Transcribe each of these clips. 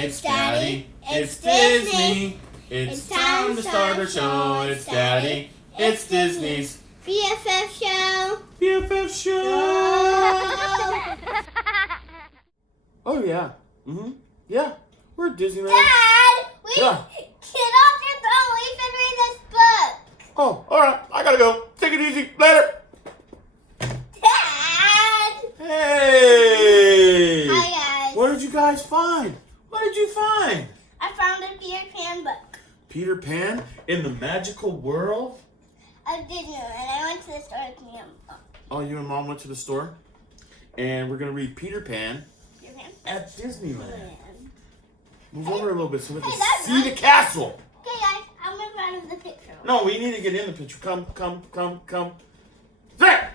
It's Daddy. It's Disney. It's time to start our show. It's Daddy. It's Disney's BFF show. BFF show. Oh yeah. Yeah. We're at Disneyland. Dad, get off your throne. We can read this book. Oh, all right. I gotta go. Take it easy. Later. Dad. Hey. Hi guys. What did you guys find? What did you find? I found a Peter Pan book. Peter Pan in the magical world? I didn't know, and I went to the store with me and Mom. Oh, you and Mom went to the store? And we're going to read Peter Pan at Disneyland. Move over a little bit so we can see the castle. Okay, guys, I'm in front of the picture. No, we need to get in the picture. Come. There!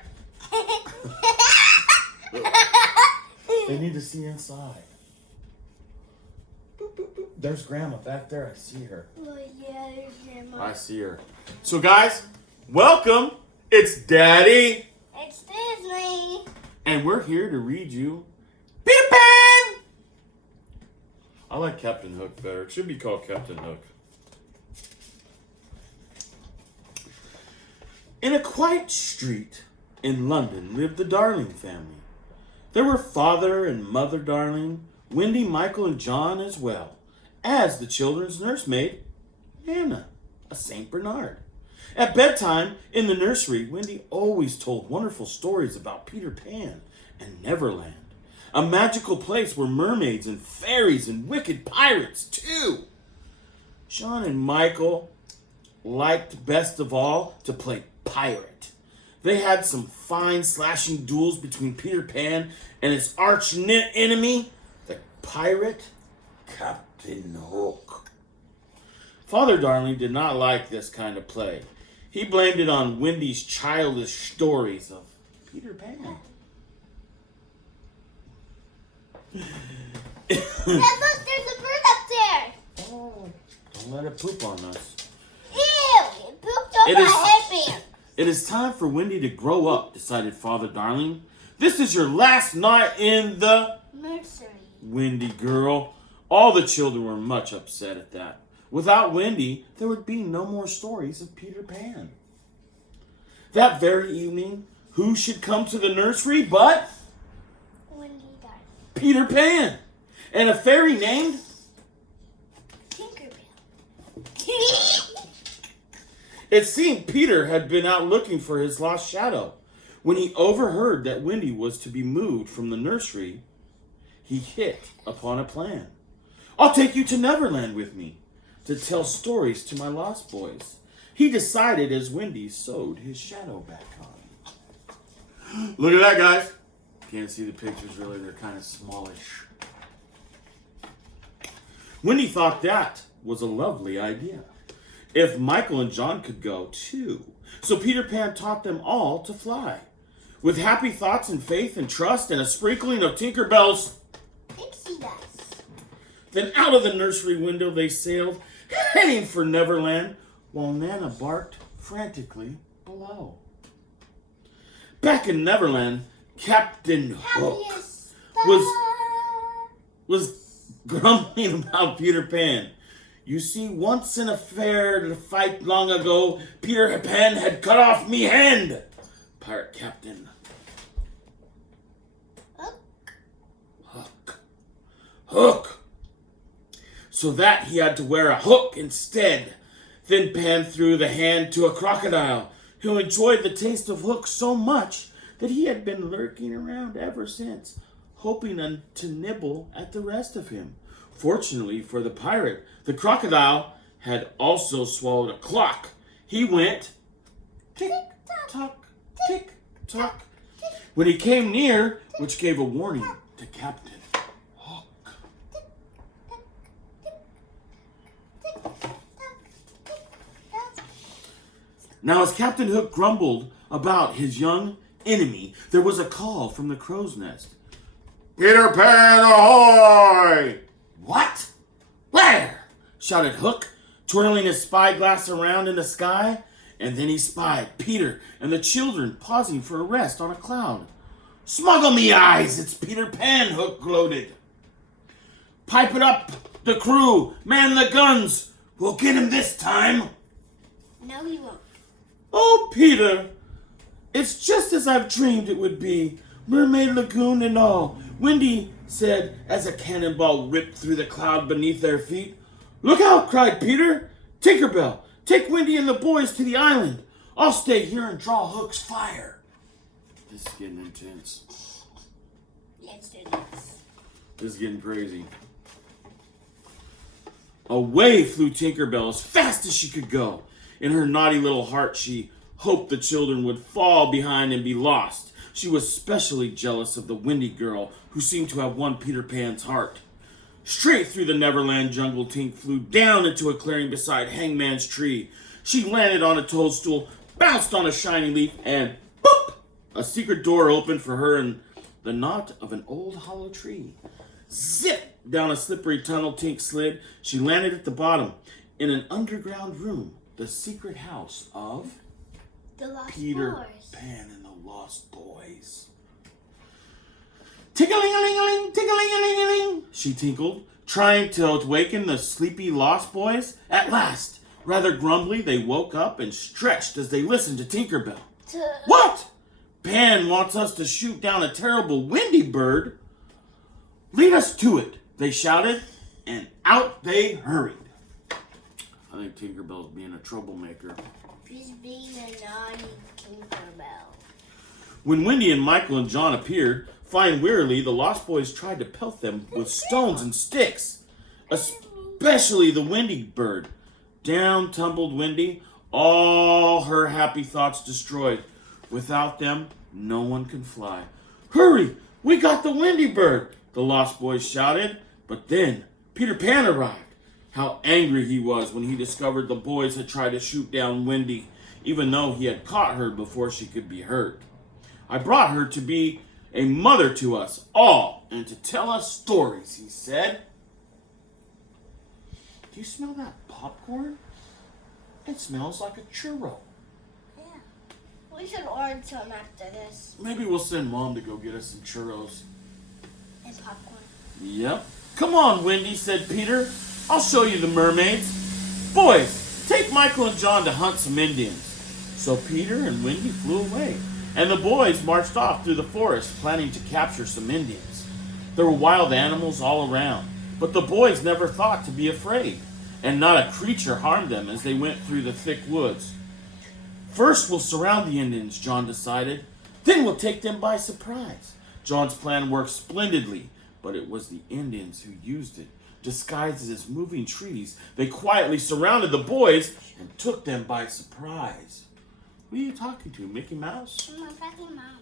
They need to see inside. Boop, boop, boop. There's Grandma back there. I see her. Oh, yeah, there's Grandma. I see her. So, guys, welcome. It's Daddy. It's Disney. And we're here to read you Peter Pan. I like Captain Hook better. It should be called Captain Hook. In a quiet street in London lived the Darling family. There were Father and Mother Darling, Wendy, Michael, and John as well as the children's nursemaid, Nana, a St. Bernard. At bedtime in the nursery, Wendy always told wonderful stories about Peter Pan and Neverland, a magical place where mermaids and fairies and wicked pirates too. John and Michael liked best of all to play pirate. They had some fine slashing duels between Peter Pan and his arch enemy, the pirate Captain Hook. Father Darling did not like this kind of play. He blamed it on Wendy's childish stories of Peter Pan. Dad, look, there's a bird up there. Oh, don't let it poop on us. Ew, it pooped over my headband. It is time for Wendy to grow up, decided Father Darling. This is your last night in the nursery. Wendy girl. All the children were much upset at that. Without Wendy, there would be no more stories of Peter Pan. That very evening, who should come to the nursery but Wendy Darling. Peter Pan and a fairy named Tinkerbell. It seemed Peter had been out looking for his lost shadow. When he overheard that Wendy was to be moved from the nursery, he hit upon a plan. I'll take you to Neverland with me to tell stories to my lost boys, he decided as Wendy sewed his shadow back on. Look at that, guys. Can't see the pictures really. They're kind of smallish. Wendy thought that was a lovely idea. If Michael and John could go too. So Peter Pan taught them all to fly. With happy thoughts and faith and trust and a sprinkling of Tinkerbell's pixie dust. Then out of the nursery window they sailed, heading for Neverland, while Nana barked frantically below. Back in Neverland, Captain Hook was grumbling about Peter Pan. You see, once in a fair fight long ago, Peter Pan had cut off me hand. Pirate Captain Hook. So that he had to wear a hook instead. Then Pan threw the hand to a crocodile, who enjoyed the taste of Hook so much that he had been lurking around ever since, hoping to nibble at the rest of him. Fortunately for the pirate, the crocodile had also swallowed a clock. He went tick-tock, tick-tock, when he came near, which gave a warning to Captain Hook. Now, as Captain Hook grumbled about his young enemy, there was a call from the crow's nest. Peter Pan, ahoy! What? Where? Shouted Hook, twirling his spyglass around in the sky, and then he spied Peter and the children pausing for a rest on a cloud. Smuggle me eyes, it's Peter Pan, Hook gloated. Pipe it up, The crew, man the guns. We'll get him this time. No, he won't. Oh, Peter, it's just as I've dreamed it would be. Mermaid Lagoon and all. Wendy said as a cannonball ripped through the cloud beneath their feet. Look out, cried Peter. Tinkerbell, take Wendy and the boys to the island. I'll stay here and draw Hook's fire. This is getting intense. Let's do this. This is getting crazy. Away flew Tinkerbell as fast as she could go. In her naughty little heart, she hoped the children would fall behind and be lost. She was especially jealous of the Windy girl, who seemed to have won Peter Pan's heart. Straight through the Neverland jungle, Tink flew down into a clearing beside Hangman's tree. She landed on a toadstool, bounced on a shiny leaf, and boop! A secret door opened for her in the knot of an old hollow tree. Zip! Down a slippery tunnel Tink slid. She landed at the bottom in an underground room, the secret house of The Lost Peter Boys. Pan and the Lost Boys. Tinkling-a-ling-a-ling, tinkling-a-ling-a-ling, she tinkled, trying to awaken the sleepy Lost Boys. At last, rather grumbly, they woke up and stretched as they listened to Tinkerbell. What? Pan wants us to shoot down a terrible windy bird. Lead us to it, they shouted, and out they hurried. I think Tinkerbell's being a troublemaker. She's being a naughty Tinkerbell. When Wendy and Michael and John appeared, flying wearily, the Lost Boys tried to pelt them with stones and sticks, especially the Windy bird. Down tumbled Wendy, all her happy thoughts destroyed. Without them, no one can fly. Hurry! We got the Windy bird! The Lost Boys shouted. But then Peter Pan arrived. How angry he was when he discovered the boys had tried to shoot down Wendy, even though he had caught her before she could be hurt. I brought her to be a mother to us all and to tell us stories, he said. Do you smell that popcorn? It smells like a churro. Yeah. We should order some after this. Maybe we'll send Mom to go get us some churros. And popcorn. Yep. Come on, Wendy, said Peter. I'll show you the mermaids. Boys, take Michael and John to hunt some Indians. So Peter and Wendy flew away, and the boys marched off through the forest, planning to capture some Indians. There were wild animals all around, but the boys never thought to be afraid, and not a creature harmed them as they went through the thick woods. First, we'll surround the Indians, John decided. Then we'll take them by surprise. John's plan worked splendidly, but it was the Indians who used it. Disguised as moving trees, they quietly surrounded the boys and took them by surprise. Who are you talking to, Mickey Mouse? My fucking mom.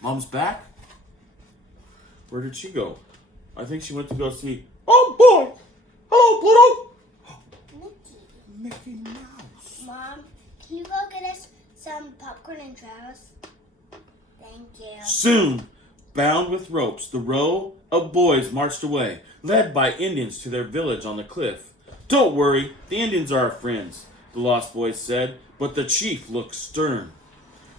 Mom's back? Where did she go? I think she went to go see... Oh, boy! Hello, Pluto! Mickey. Mickey Mouse. Mom, can you go get us some popcorn and Travis? Thank you. Soon, bound with ropes, the row of boys marched away, led by Indians to their village on the cliff. Don't worry, the Indians are our friends, the Lost Boys said, but the chief looked stern.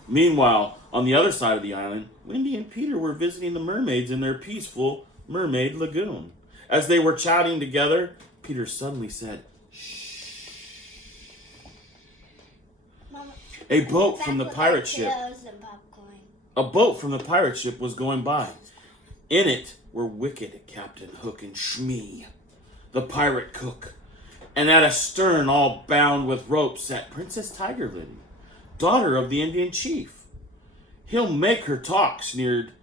Meanwhile, on the other side of the island, Wendy and Peter were visiting the mermaids in their peaceful Mermaid Lagoon. As they were chatting together, Peter suddenly said, "Shh." Mama, A boat from the pirate ship. And popcorn. A boat from the pirate ship was going by. In it were wicked Captain Hook and Shmee, the pirate cook. And at a stern, all bound with ropes, sat Princess Tiger Lily, daughter of the Indian chief. He'll make her talk, sneered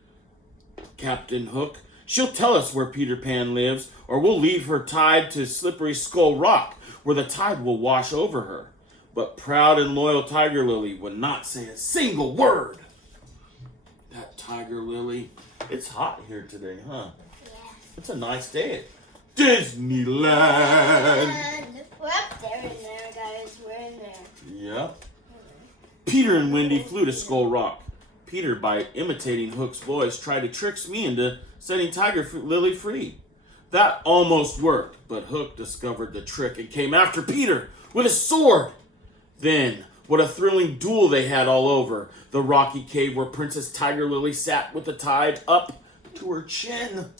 Captain Hook. She'll tell us where Peter Pan lives, or we'll leave her tied to Slippery Skull Rock, where the tide will wash over her. But proud and loyal Tiger Lily would not say a single word. That Tiger Lily. It's hot here today, huh? Yeah. It's a nice day at Disneyland. And we're up there in there, guys. We're in there. Yep. Peter and Wendy flew to Skull Rock. Peter, by imitating Hook's voice, tried to trick me into setting Tiger Lily free. That almost worked, but Hook discovered the trick and came after Peter with a sword. Then, what a thrilling duel they had all over the rocky cave where Princess Tiger Lily sat with the tide up to her chin.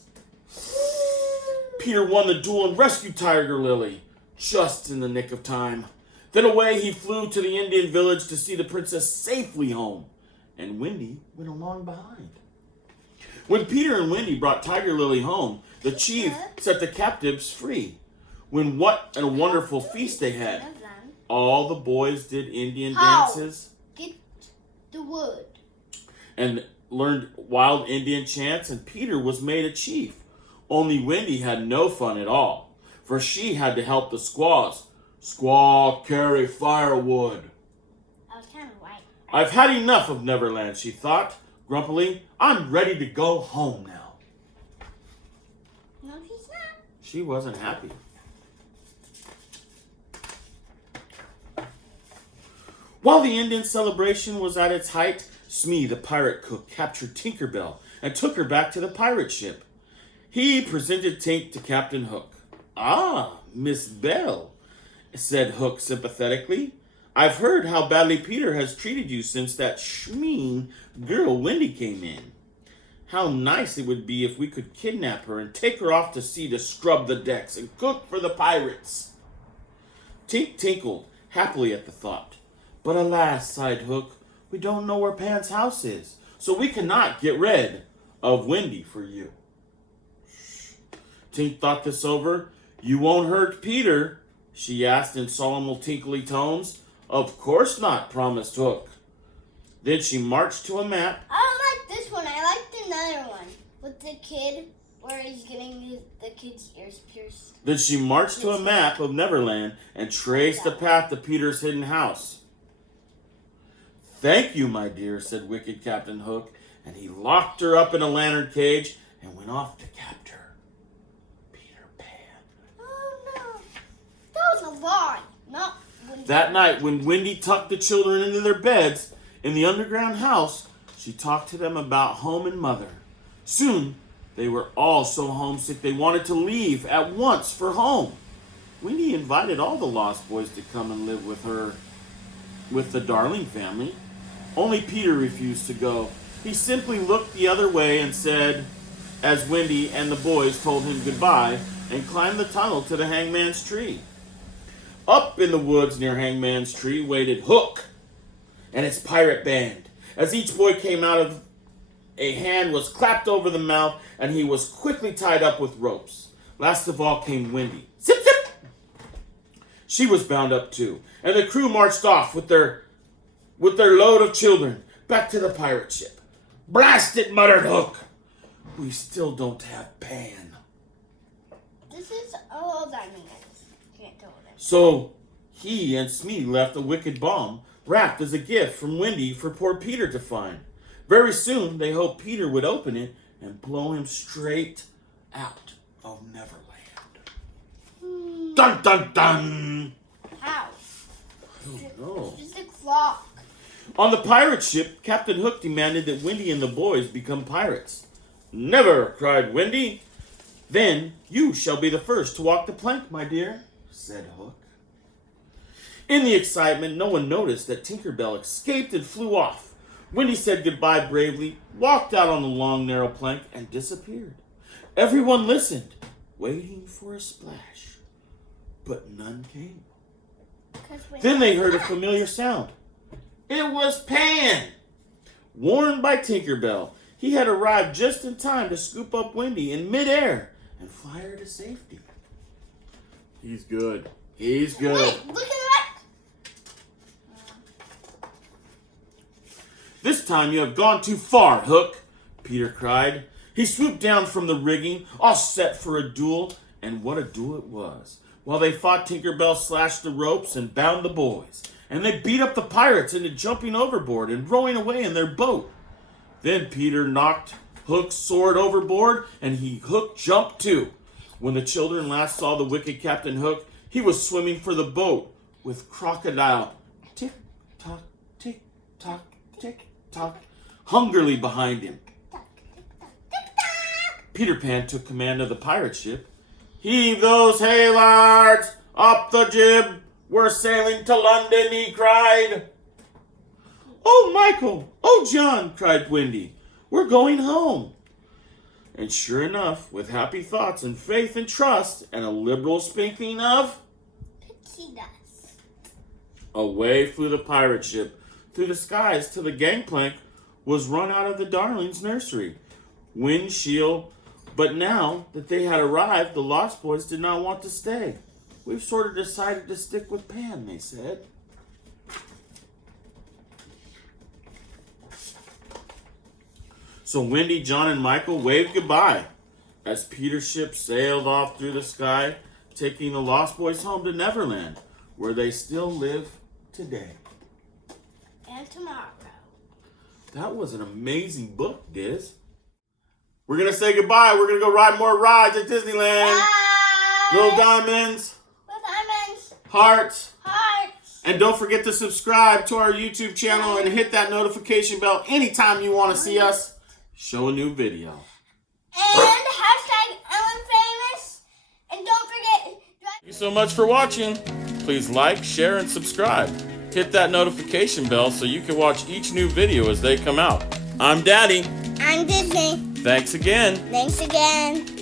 Peter won the duel and rescued Tiger Lily, just in the nick of time. Then away he flew to the Indian village to see the princess safely home, and Wendy went along behind. When Peter and Wendy brought Tiger Lily home, the chief set the captives free. When what a wonderful feast they had. All the boys did Indian dances. Get the wood. And learned wild Indian chants, and Peter was made a chief. Only Wendy had no fun at all, for she had to help the squaws. Squaw, carry firewood. I was kind of right. I've had enough of Neverland, she thought, grumpily. I'm ready to go home now. No, he's not. She wasn't happy. While the Indian celebration was at its height, Smee, the pirate cook, captured Tinker Bell and took her back to the pirate ship. He presented Tink to Captain Hook. Ah, Miss Bell, said Hook sympathetically. I've heard how badly Peter has treated you since that schmeen girl Wendy came in. How nice it would be if we could kidnap her and take her off to sea to scrub the decks and cook for the pirates. Tink tinkled happily at the thought. But alas, sighed Hook, we don't know where Pan's house is, so we cannot get rid of Wendy for you. Tink thought this over. You won't hurt Peter, she asked in solemn, tinkly tones. Of course not, promised Hook. Then she marched to a map. I don't like this one. I like another one with the kid where he's getting the kid's ears pierced. Then she marched to a map of Neverland and traced the path to Peter's hidden house. Thank you, my dear, said wicked Captain Hook, and he locked her up in a lantern cage and went off to capture Peter Pan. Oh, no. That was a lie. Not Wendy. That night, when Wendy tucked the children into their beds in the underground house, she talked to them about home and mother. Soon, they were all so homesick they wanted to leave at once for home. Wendy invited all the Lost Boys to come and live with her, with the Darling family. Only Peter refused to go. He simply looked the other way and said, as Wendy and the boys told him goodbye, and climbed the tunnel to the Hangman's Tree. Up in the woods near Hangman's Tree waited Hook and his pirate band. As each boy came out of a hand was clapped over the mouth, and he was quickly tied up with ropes. Last of all came Wendy. Zip, zip! She was bound up too, and the crew marched off with their load of children back to the pirate ship. Blast it, muttered Hook. We still don't have Pan. This is all that means. Can't tell it. So he and Smee left a wicked bomb wrapped as a gift from Wendy for poor Peter to find. Very soon they hoped Peter would open it and blow him straight out of Neverland. Dun dun dun! How? I don't know. It's just a clock. On the pirate ship, Captain Hook demanded that Wendy and the boys become pirates. Never, cried Wendy. Then you shall be the first to walk the plank, my dear, said Hook. In the excitement, no one noticed that Tinker Bell escaped and flew off. Wendy said goodbye bravely, walked out on the long, narrow plank, and disappeared. Everyone listened, waiting for a splash, but none came. Then they heard a familiar sound. It was Pan! Warned by Tinker Bell, he had arrived just in time to scoop up Wendy in midair and fly her to safety. He's good. He's good. Wait, look at that! This time you have gone too far, Hook, Peter cried. He swooped down from the rigging, all set for a duel, and what a duel it was. While they fought, Tinker Bell slashed the ropes and bound the boys, and they beat up the pirates into jumping overboard and rowing away in their boat. Then Peter knocked Hook's sword overboard, and Hook jumped too. When the children last saw the wicked Captain Hook, he was swimming for the boat with Crocodile tick-tock, tick-tock, tick-tock, hungrily behind him. Peter Pan took command of the pirate ship. Heave those haylards up the jib. We're sailing to London, he cried. Oh, Michael! Oh, John! Cried Wendy. We're going home. And sure enough, with happy thoughts and faith and trust and a liberal sprinkling of pixie dust, away flew the pirate ship through the skies till the gangplank was run out of the Darlings' nursery. Windshield. But now that they had arrived, the Lost Boys did not want to stay. We've sort of decided to stick with Pan, they said. So Wendy, John, and Michael waved goodbye as Peter's ship sailed off through the sky, taking the Lost Boys home to Neverland, where they still live today. and tomorrow. That was an amazing book, Diz. We're going to say goodbye. We're going to go ride more rides at Disneyland. Bye. Little diamonds. With diamonds. Hearts. Hearts. And don't forget to subscribe to our YouTube channel and hit that notification bell anytime you want to see us show a new video. And hashtag Ellen Famous. And don't forget. Thank you so much for watching. Please like, share, and subscribe. Hit that notification bell so you can watch each new video as they come out. I'm Daddy. I'm Disney. Thanks again. Thanks again.